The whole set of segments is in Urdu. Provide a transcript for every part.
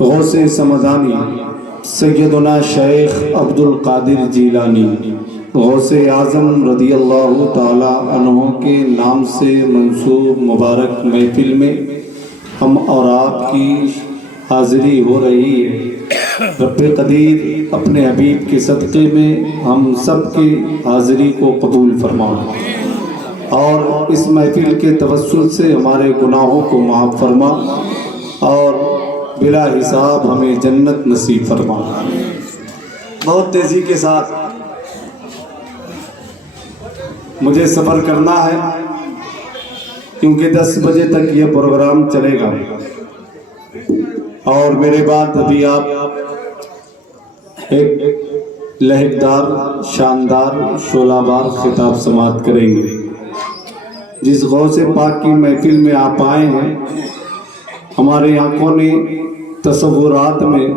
غوث سمدانی سیدنا شیخ عبد القادر جیلانی غوث اعظم رضی اللہ تعالی عنہ کے نام سے منسوب مبارک محفل میں ہم اور آپ کی حاضری ہو رہی ہے۔ رب قدیر اپنے حبیب کے صدقے میں ہم سب کی حاضری کو قبول فرمائے اور اس محفل کے توسل سے ہمارے گناہوں کو معاف فرما اور بلا حساب ہمیں جنت نصیب فرما۔ بہت تیزی کے ساتھ مجھے سفر کرنا ہے کیونکہ 10 بجے تک یہ پروگرام چلے گا اور میرے بعد ابھی آپ ایک لہجدار شاندار شعلہ بار خطاب سماعت کریں گے۔ جس غوث پاک کی محفل میں آپ آئے ہیں، ہمارے آنکھوں نے تصورات میں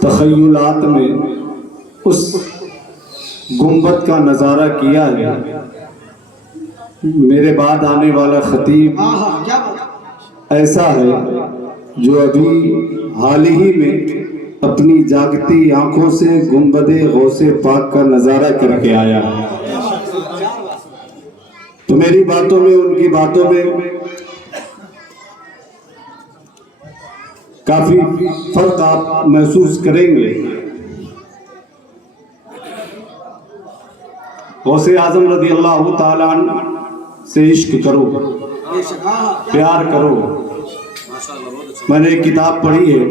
تخیلات میں اس گنبد کا نظارہ کیا ہے۔ میرے بعد آنے والا خطیب ایسا ہے جو ابھی حال ہی میں اپنی جاگتی آنکھوں سے گنبد غوث پاک کا نظارہ کر کے آیا ہے، تو میری باتوں میں ان کی باتوں میں کافی فرق آپ محسوس کریں گے۔ غوث اعظم رضی اللہ تعالیٰ عنہ سے عشق کرو، پیار کرو۔ میں نے ایک کتاب پڑھی ہے،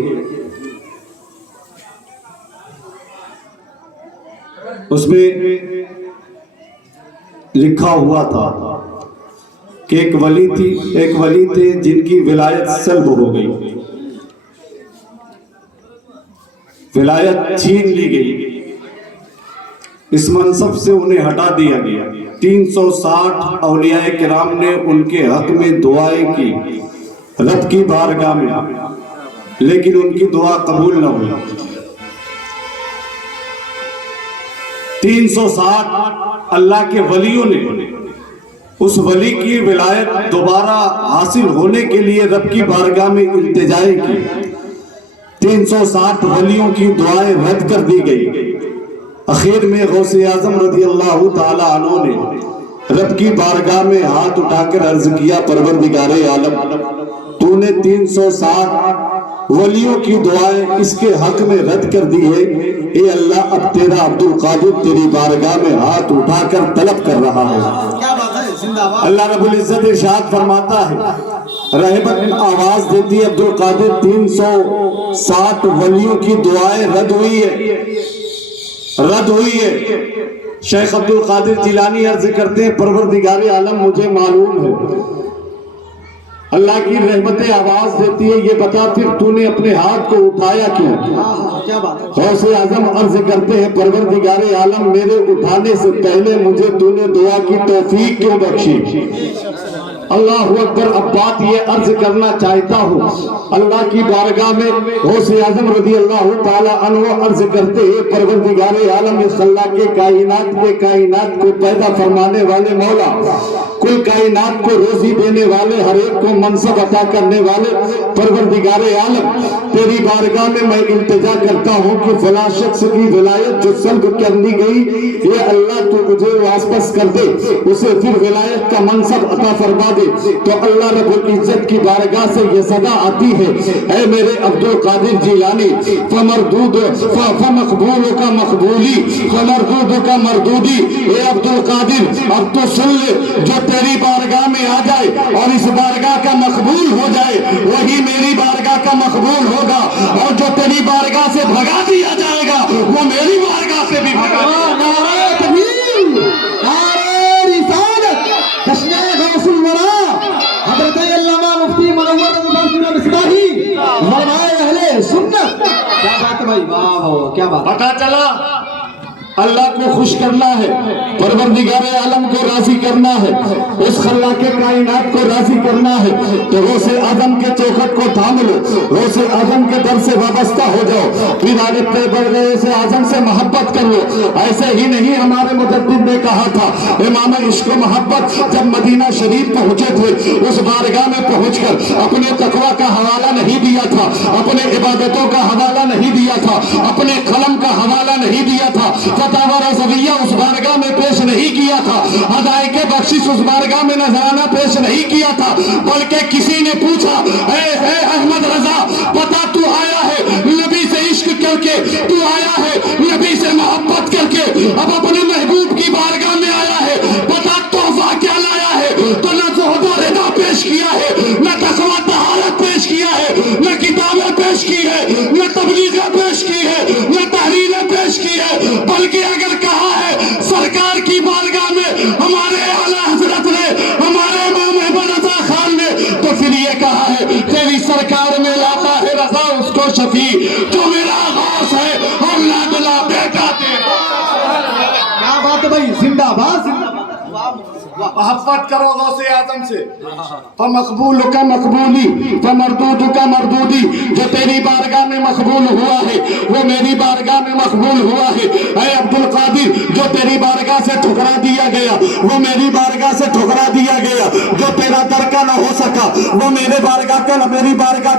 اس میں لکھا ہوا تھا کہ ایک ولی تھے جن کی ولایت سلب ہو گئی، ولایت چھین لی گئی، اس منصب سے انہیں ہٹا دیا گیا۔ 360 اولیاء کرام نے ان کے حق میں دعائیں کی رب کی بارگاہ میں، لیکن ان کی دعا قبول نہ ہوئی۔ 360 اللہ کے ولیوں نے اس ولی کی ولایت دوبارہ حاصل ہونے کے لیے رب کی بارگاہ میں التجائیں کی۔ 360 ولیوں کی دعائیں رد کر دی گئی۔ اخیر میں غوث اعظم رضی اللہ تعالی عنہ نے رب کی بارگاہ میں ہاتھ اٹھا کر عرض کیا، پروردگار عالم، تو نے 360 ولیوں کی دعائیں اس کے حق میں رد کر دی ہے، اے اللہ اب تیرا عبد القادر تیری بارگاہ میں ہاتھ اٹھا کر طلب کر رہا ہے۔ اللہ رب العزت ارشاد فرماتا ہے، رہبت آواز دیتی ہے عبد القادر 360 ولیوں کی دعائیں رد ہوئی ہے۔ شیخ عبد القادر جیلانی عرض کرتے ہیں، پروردگار عالم مجھے معلوم ہے، اللہ کی رحمت آواز دیتی ہے، یہ بتا پھر تو نے اپنے ہاتھ کو اٹھایا کیوں؟ غوث اعظم عرض کرتے ہیں، پروردگار عالم میرے اٹھانے سے پہلے مجھے تو نے دعا کی توفیق کیوں بخشی؟ اللہ اکبر۔ اب بات یہ عرض کرنا چاہتا ہوں، اللہ کی بارگاہ میں غوث اعظم رضی اللہ تعالی عنہ عرض کرتے ہیں، پروردگار عالم اس اللہ کے کائنات کو پیدا فرمانے والے مولا، کل کائنات کو روزی دینے والے، ہر ایک کو منصب عطا کرنے والے پروردگار عالم، تیری بارگاہ میں میں التجا کرتا ہوں کہ فلاں شخص کی ولایت جو سلب کر دی گئی، یہ اللہ تو مجھے واپس کر دے، اسے پھر ولایت کا منصب عطا فرما دے۔ تو اللہ رب العزت کی بارگاہ سے یہ صدا آتی ہے، اے میرے عبد القادر جیلانی، فمردود فمقبول کا مقبولی، فمردود کا مردودی، اے عبد القادر اب تو سن لے، جو تیری بارگاہ میں آ جائے اور اس بارگاہ کا مقبول ہو جائے وہی میری بارگاہ کا مقبول ہوگا، اور جو تیری بارگاہ سے بھگا دیا جائے گا وہ میری بارگاہ سے بھی بھگا دیا جائے گا۔ پتا چلا اللہ کو خوش کرنا ہے، پروردگار عالم کو راضی کرنا ہے، اس خلاق کائنات کو راضی کرنا ہے تو غوث اعظم کے چوکھٹ کو تھام لو، غوث اعظم کے در سے وابستہ ہو جاؤ، پھر غوث اعظم سے محبت کر لو۔ ایسے ہی نہیں ہمارے مجدد نے کہا تھا، امام عشق و محبت جب مدینہ شریف پہنچے تھے، اس بارگاہ میں پہنچ کر اپنے تقویٰ کا حوالہ نہیں دیا تھا، اپنے عبادتوں کا حوالہ نہیں دیا تھا، اپنے قلم کا حوالہ نہیں دیا تھا، فتاوی رضویہ اس بارگاہ میں پیش نہیں کیا تھا، ہدایت بخشش اس بارگاہ میں نذرانہ پیش نہیں کیا تھا، بلکہ کسی نے پوچھا اے احمد رضا پتا تو آیا ہے نبی سے عشق کر کے، تو آیا ہے نبی سے محبت کر کے، اب اپنے محبوب کی بارگاہ میں آیا ہے، پتا تحفہ کیا لایا ہے؟ تو نہ زہد و رضا پیش کیا ہے، نہ تقویٰ طہارت پیش کیا ہے، نہ کتابیں پیش کی ہے، نہ تبلیغیں پیش کی ہے، نہ تحریریں پیش کی ہے، بلکہ اگر کہا ہے سرکار کی بارگاہ میں ہمارے اعلیٰ حضرت نے، ہمارے امام احمد رضا خان نے، تو پھر یہ کہا ہے تیری سرکار میں لاتا ہے رضا اس کو شفیع جو میرا غوث ہے اور لا بلا بیٹا تیرا۔ کیا بات ہے بھائی، زندہ باد زندہ باد۔ محبت کرو غوث اعظم سے، فمقبول کا مقبولی فمردود کا مردودی، جو تیری بارگاہ میں مقبول ہوا ہے وہ میری بارگاہ میں مقبول ہوا ہے۔ اے عبد القادر، جو تیری بارگاہ سے ٹھکرا دیا گیا وہ میری بارگاہ سے ٹھکرا دیا گیا، جو تیرا در کا نہ ہو سکا وہ میری بارگاہ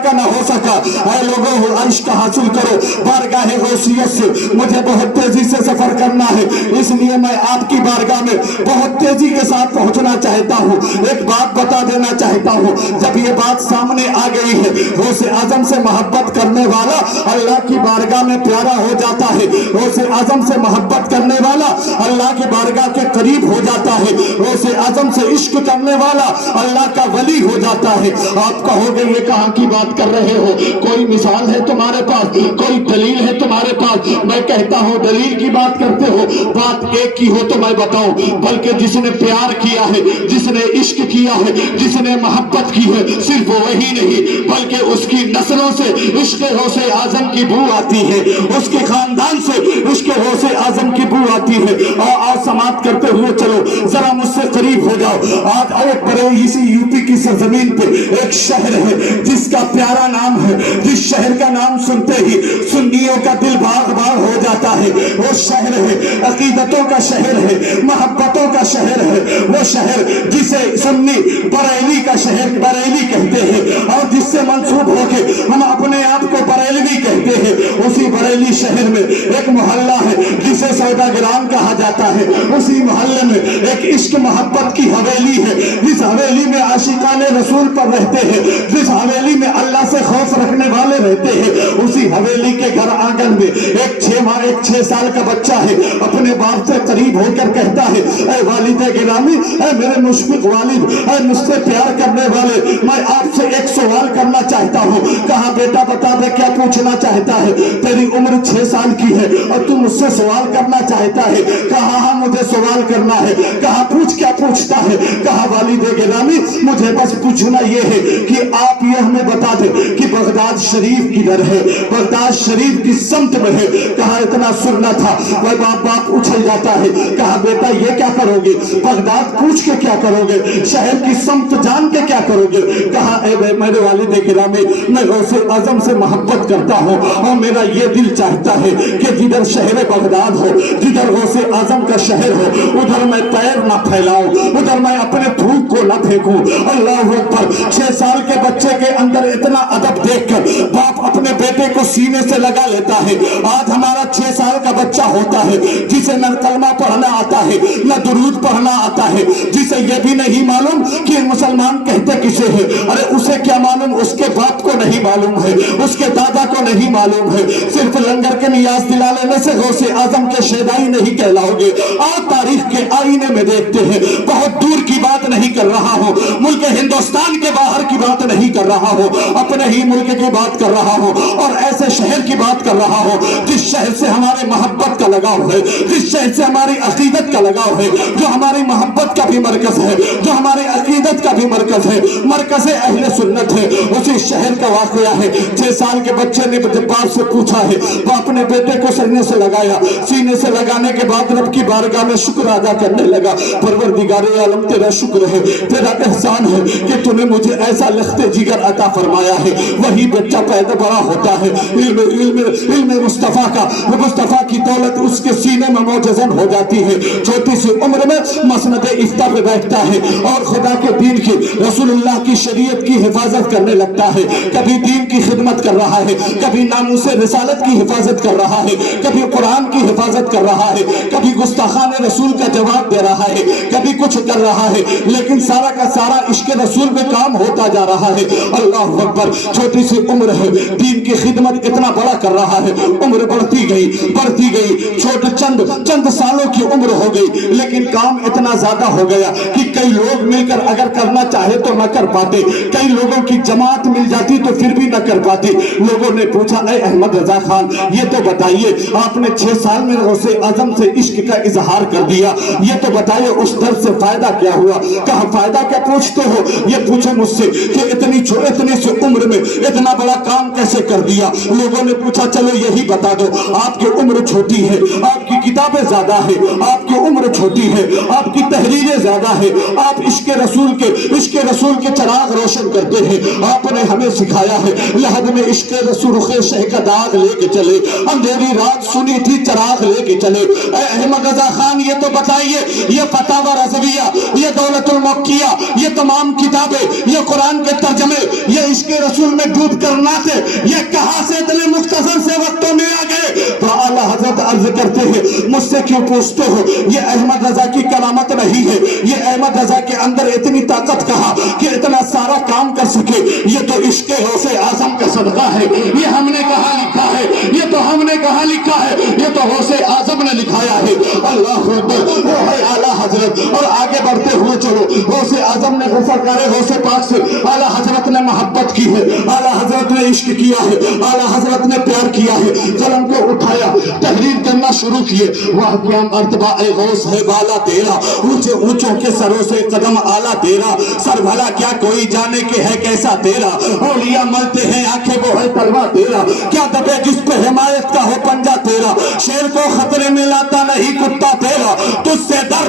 کا نہ ہو سکا۔ اے لوگوں، عشق حاصل کرو بارگاہ غوثیت سے، مجھے بہت تیزی سے سفر کرنا ہے، اس لیے میں آپ کی بارگاہ میں بہت تیزی کے ساتھ پہنچنا چاہتا ہوں۔ ایک بات بتا دینا چاہتا ہوں، جب یہ بات سامنے آ گئی ہے، غوث اعظم سے محبت کرنے والا اللہ کی بارگاہ میں پیارا ہو جاتا ہے، غوث اعظم سے محبت کرنے والا اللہ کی بارگاہ کے قریب ہو جاتا ہے، غوث اعظم سے عشق کرنے والا اللہ کا ولی ہو جاتا ہے۔ آپ کہو گے یہ کہاں کی بات کر رہے ہو؟ کوئی مثال ہے تمہارے پاس؟ کوئی دلیل ہے تمہارے پاس؟ میں کہتا ہوں دلیل کی بات کرتے ہو، بات ایک کی ہو تو میں بتاؤں، بلکہ جس نے پیار کیا ہے، جس نے عشق کیا ہے، جس نے محبت کی ہے، صرف وہی نہیں بلکہ اس کی نسلوں سے عشق غوث اعظم کی بو آتی ہے، اس کے خاندان سے عشق غوث اعظم کی بو آتی ہے۔ اور سماعت کرتے ہوئے چلو ذرا مجھ سے قریب ہو جاؤ۔ آج ایک بڑے اسی یوپی کی سرزمین پہ ایک شہر ہے جس کا پیارا نام ہے، جس شہر کا نام سنتے ہی سنیوں کا دل باغ باغ ہو جاتا ہے۔ وہ شہر ہے عقیدتوں کا شہر ہے، محبتوں کا شہر ہے، وہ شہر جسے سنی بریلی کا شہر بریلی کہتے ہیں، اور جس سے منسوب ہو کے ہم اپنے آپ کو بریلوی کہتے ہیں۔ اسی بریلی شہر میں ایک محلہ ہے جسے سوداگران کہا جاتا ہے، اسی محلے میں ایک عشق محبت کی حویلی ہے، جس حویلی میں عاشقان رسول پر رہتے ہیں، جس حویلی میں اللہ سے خوف رکھنے والے رہتے ہیں۔ اسی حویلی کے گھر آنگن میں ایک 6 سال کا بچہ ہے، اپنے باپ سے قریب ہو کر کہتا ہے اے والد گرامی، اے میرے مشفق والد، اے مجھ سے پیار کرنے والے، میں آپ سے ایک سوال کرنا چاہتا ہوں۔ کہا بیٹا بتا دے کیا پوچھنا چاہتا ہے؟ تیری عمر 6 سال کی ہے اور تو مجھ سے سوال کرنا چاہتا ہے؟ کہا ہاں مجھے سوال کرنا ہے۔ کہا پوچھ کیا پوچھتا ہے؟ کہا والد گرامی مجھے بس پوچھنا یہ ہے کہ آپ یہ ہمیں بتا دیں کہ بغداد شریف کدھر ہے، بغداد شریف کس سمت میں ہے؟ کہا اتنا سننا تھا۔ وہ باپ اچھل جاتا ہے۔ کہا بیٹا یہ کیا کرو گے؟ بغداد پوچھ کے کیا کرو گے؟ شہر کی سمت جان کے کیا کرو گے؟ کہا اے میرے والد گرامی میں غوث اعظم سے محبت کرتا ہوں اور میرا یہ دل چاہتا ہے کہ جدھر شہر بغداد ہو، جدھر غوث اعظم کا شہر ہو، ادھر میں پیر نہ پھیلاؤں، ادھر میں اپنے تھوک کو نہ پھینکوں۔ اللہ اکبر! 6 سال کے بچے کے اندر اتنا ادب دیکھ کر باپ اپنے بیٹے کو سینے سے لگا لیتا ہے۔ آج ہمارا 6 سال کا بچہ ہوتا ہے جسے نہ کلمہ پڑھنا آتا ہے نہ درود پڑھنا آتا ہے، جسے یہ بھی نہیں معلوم کہ مسلمان کہتے کسے ہیں، ارے اسے کیا معلوم؟ اس کے باپ کو نہیں معلوم ہے، اس کے دادا کو نہیں معلوم ہے۔ صرف لنگر کے نیاز دلا لینے سے غوث اعظم کے شیدائی نہیں کہلاؤ گے۔ اور تاریخ کے آئینے میں دیکھتے ہیں، بہت دور کی بات نہیں کر رہا ہوں، ملک ہندوستان کے باہر کی بات بات نہیں کر رہا ہو، اپنے ہی ملک کی بات کر رہا ہو، اور ایسے شہر کی بات کر رہا ہو جس شہر سے ہمارے محبت کا لگاؤ ہے، جس شہر سے ہماری عقیدت کا لگاؤ ہے، جو ہماری محبت کا بھی مرکز ہے، جو ہماری عقیدت کا بھی مرکز ہے، مرکز اہل سنت ہے، اسی شہر کا واقعہ ہے۔ 6 سال کے بچے نے جب باپ سے پوچھا ہے، وہ اپنے بیٹے کو سینے سے لگایا، سینے سے لگانے کے بعد رب کی بارگاہ میں شکر ادا کرنے لگا، پروردگار عالم تیرا شکر ہے، تیرا احسان ہے کہ تو نے مجھے ایسا لخت جگر عطا فرمایا ہے۔ وہی بچہ پیدا بڑا ہوتا ہے، علم مصطفیٰ کا، مصطفیٰ کی دولت اس کے سینے میں معجزن ہو جاتی ہے، چھوٹی سی عمر میں مسند افتاء پہ بیٹھتا ہے اور خدا کے دین کی، رسول اللہ کی شریعت کی حفاظت کرنے لگتا ہے، کبھی دین کی خدمت کر رہا ہے، کبھی ناموس رسالت کی حفاظت کر رہا ہے، کبھی قرآن کی حفاظت کر رہا ہے، کبھی گستاخان رسول کا جواب دے رہا ہے، کبھی کچھ کر رہا ہے، لیکن سارا کا سارا عشق رسول میں کام ہوتا جا رہا ہے۔ اللہ اکبر، چھوٹی سی عمر ہے، دین کی خدمت اتنا بڑا کر رہا ہے، عمر بڑھتی گئی، چند سالوں کی عمر ہو گئی، لیکن کام اتنا زیادہ ہو گیا کہ کئی لوگ مل کر اگر کرنا چاہے تو نہ کر پاتے، کئی لوگوں کی جماعت مل جاتی تو پھر بھی نہ کر پاتی۔ لوگوں نے پوچھا، اے احمد رضا خان، یہ تو بتائیے، آپ نے 6 سال میں غوث اعظم سے عشق کا اظہار کر دیا، یہ تو بتائیے اس درد سے فائدہ کیا ہوا؟ کہا فائدہ کیا پوچھتے ہو؟ یہ پوچھے مجھ سے کہ اتنی سی عمر میں اتنا بڑا کام کیسے کر دیا؟ لوگوں نے پوچھا، چلو یہی بتا دو، آپ کی عمر چھوٹی ہے، آپ کی کتابیں زیادہ ہے، آپ کی عمر چھوٹی ہے، آپ کی تحریریں زیادہ ہے، آپ عشق رسول کے چراغ روشن کرتے ہیں، آپ نے ہمیں سکھایا ہے، لحد میں عشق رسول رخ شہ کا داغ لے کے چلے، اندھیری رات سنی تھی چراغ لے کے چلے۔ اے احمد رضا خان، یہ تو بتائیے، یہ فتاوی رضویہ، یہ دولت المکیہ، یہ تمام کتابیں، یہ قرآن کے ترجمے، یہ عشق رسول میں ڈوب کر ناتے، یہ کہاں سے اتنے مختصر سے وقتوں میں آ گئے؟ تو اعلیٰ حضرت عرض کرتے ہیں، مجھ سے کیوں پوچھتے ہو؟ یہ احمد رضا کی کرامت نہیں ہے، یہ احمد رضا کے اندر اتنی طاقت کہا کہ اتنا سارا کام کر سکے، یہ تو عشق غوث اعظم کا صدقہ ہے، یہ ہم نے کہاں لکھا ہے، یہ تو ہم نے کہاں لکھا ہے، یہ تو غوث اعظم نے لکھایا ہے۔ اللہ اکبر، وہ ہے اعلیٰ حضرت۔ اور آگے بڑھتے ہوئے چلو، غوث اعظم نے غفرکار غوث پاک سے اعلیٰ حضرت نے محبت کی ہے، اعلیٰ حضرت نے عشق کیا ہے، اعلیٰ حضرت نے پیار کیا ہے، قلم کو اٹھایا، تحریر کرنا شروع کیے۔ وہ کیا مرتبہ اے غوث ہے بالا تیرا، اونچے اونچوں کے سروں سے قدم آلہ تیرا، سر بھلا کیا کوئی جانے کے ہے کیسا تیرا، اولیاء ملتے ہیں آنکھیں وہ ہے تلوا تیرا، کیا دبے جس پہ حمایت کا ہو پنجا تیرا، شیر کو خطرے میں لاتا نہیں کتا تیرا، تجھ سے در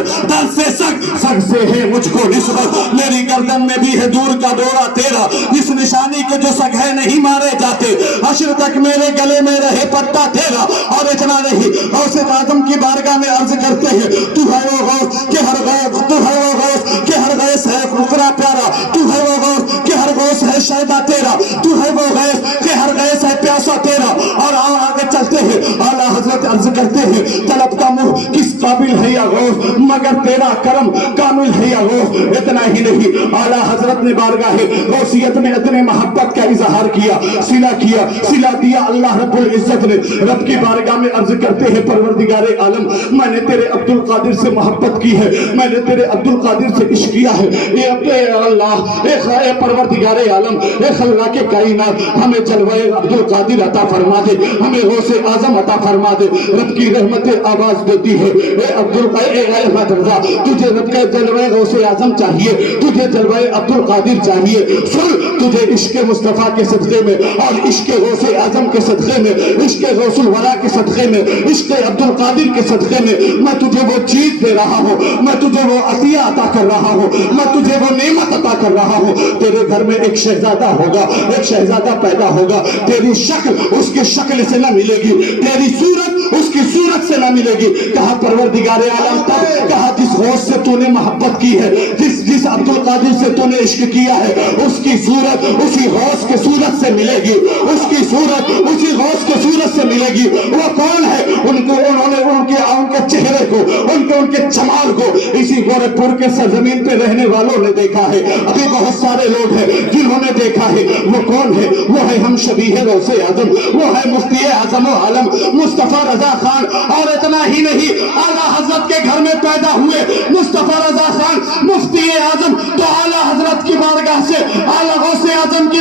سے سگ سے ہے مجھ کو نسبت، میری گردن میں بھی ہے دور کا دورہ تیرا، اس نشانی کے جو سگ ہے نہیں مارے جاتے، حشر تک میرے گلے میں رہے پٹا تیرا۔ اور اتنا نہیں، غوث اعظم کی بارگاہ میں عرض کرتے ہیں، تو ہے وہ غوث کہ ہر غوث، تو ہے وہ غوث کہ ہر غوث ہے فقرا پیارا، تو ہے وہ غوث کہ ہر غوث ہے شیدا تیرا، تو ہے وہ غوث کہ ہر غوث ہے پیاسا تیرا۔ اور آگے چلتے ہیں، اعلیٰ حضرت عرض کرتے ہیں، طلب کا منہ کس قابل ہے یا غوث، مگر تیرا کرم کامل ہے یا غوث۔ اتنا ہی نہیں، اعلیٰ حضرت نے بارگاہ غوثیت میں اتنے محبت کا اظہار کیا، صلہ دیا اللہ رب العزت نے۔ رب کی بارگاہ میں عرض کرتے ہیں، پروردگار عالم، میں نے تیرے عبد القادر سے محبت کی ہے، میں نے تیرے عبد القادر سے عشق کیا ہے، اے اللہ، اے پروردگار عالم، اے خلاق کائنات، ہمیں جلوہ عبد القادر عطا فرما دے، ہمیں غوث اعظم عطا فرما دے۔ رب کی رحمت آواز دیتی ہے، اے احمد رضا، تجھے رب کا جلوہ غوث اعظم چاہیے، تجھے جلوہ عبد القادر چاہیے، سن تجھے عشق مصطفیٰ کے صدقے میں اور عشق غوث اعظم کے صدقے میں، عشق غوث الورا کے صدقے میں، عشق عبد القادر کے صدقے میں تجھے وہ چیز دے رہا ہوں، میں تجھے وہ عطیہ عطا کر رہا ہوں، میں تجھے وہ نعمت عطا کر رہا ہوں۔ تیرے گھر میں ایک شہزادہ ہوگا، ایک شہزادہ پیدا ہوگا، تیری شکل اس کی شکل سے نہ ملے گی، تیری صورت اس کی صورت سے نہ ملے گی۔ کہا پروردگار عالم تب، کہا جس غوث سے تو نے محبت کی ہے، جس عبد القادر سے تو نے عشق کیا ہے، اس کی صورت اسی غوث کے صورت سے ملے گی، اس کی صورت اسی غوث کے صورت سے ملے گی۔ وہ کون ہے؟ انہوں نے ان کے چہرے کو، ان کے جمال کو اسی گورکھپور کے سرزمین پہ رہنے والوں نے دیکھا ہے، ابھی بہت سارے لوگ ہیں جنہوں نے دیکھا ہے۔ وہ کون ہے؟ وہ ہے ہم شبیہ غوث اعظم، وہ ہے مفتی اعظم و عالم مصطفیٰ رضا خان۔ اور اتنا ہی نہیں، اعلیٰ حضرت کے گھر میں پیدا ہوئے مصطفیٰ رضا خان مفتی اعظم، تو اعلیٰ حضرت کی بارگاہ سے اعلیٰ غوث اعظم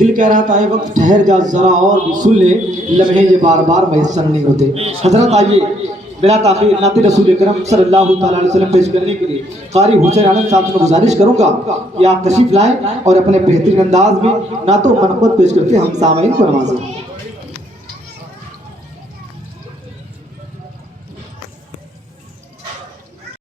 دل کہہ رہا تھا یہ وقت ٹھہر جا ذرا اور بھی سن لے، لمحے یہ بار بار میسر نہیں ہوتے۔ حضرت آئیے بلا تاخیر نعت رسول اکرم صلی اللہ تعالیٰ علیہ وسلم پیش کرنے کے لیے قاری حسین عالم صاحب سے گزارش کروں گا کہ آپ تشریف لائیں اور اپنے بہترین انداز میں نعت و منقبت پیش کرتے ہم سامعین کو نوازیں۔